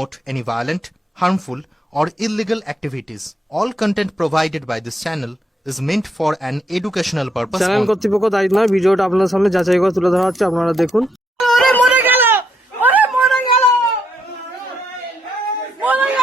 promote any violent, harmful, or illegal activities. All content provided by this channel is meant for an educational purpose channel only. কর্তৃপক্ষ দায়িত্ব নয়, ভিডিওটা আপনার সামনে যাচাই করে তুলে ধরা হচ্ছে, আপনারা দেখুন। ওরে মরে গেল, ওরে মরে গেল, মরে গেল।